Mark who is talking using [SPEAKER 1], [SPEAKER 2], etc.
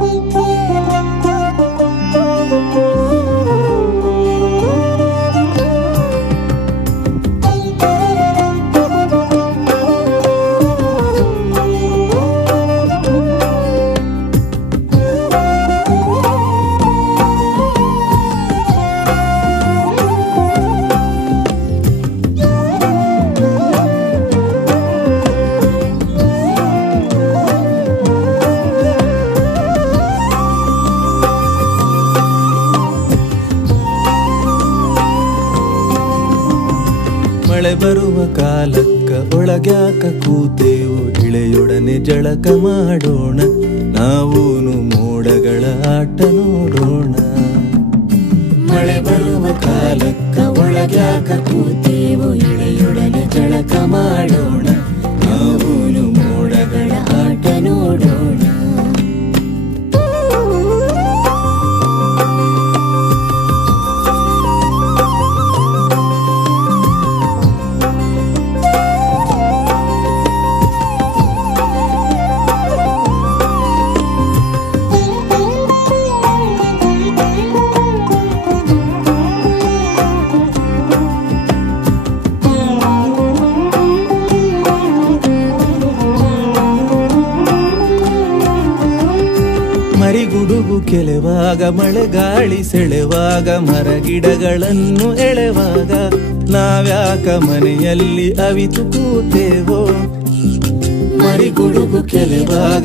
[SPEAKER 1] 嗯嗯 ಮಳೆ ಬರುವ ಕಾಲಕ್ಕ ಒಳಗ್ಯಾಕ ಕೂತೇವು, ಇಳೆಯೊಡನೆ ಜಳಕ ಮಾಡೋಣ, ನಾವೂನು ಮೋಡಗಳ ಆಟ ನೋಡೋಣ. ಮಳೆ ಬರುವ ಕಾಲಕ್ಕ ಒಳಗ್ಯಾಕ ಕೂತೇವು, ಇಳೆಯೊಡನೆ ಜಳಕ ಮರಿಗುಡುಗು ಮಳೆ ಮಳೆಗಾಳಿ ಸೆಳೆವಾಗ ಮರಗಿಡಗಳನ್ನು ಎಳೆವಾಗ ನಾವ್ಯಾಕ ಮನೆಯಲ್ಲಿ ಅವಿತು ಕೂತೇವೋ? ಮರಿಗುಡುಗು ಕೆಲೆವಾಗ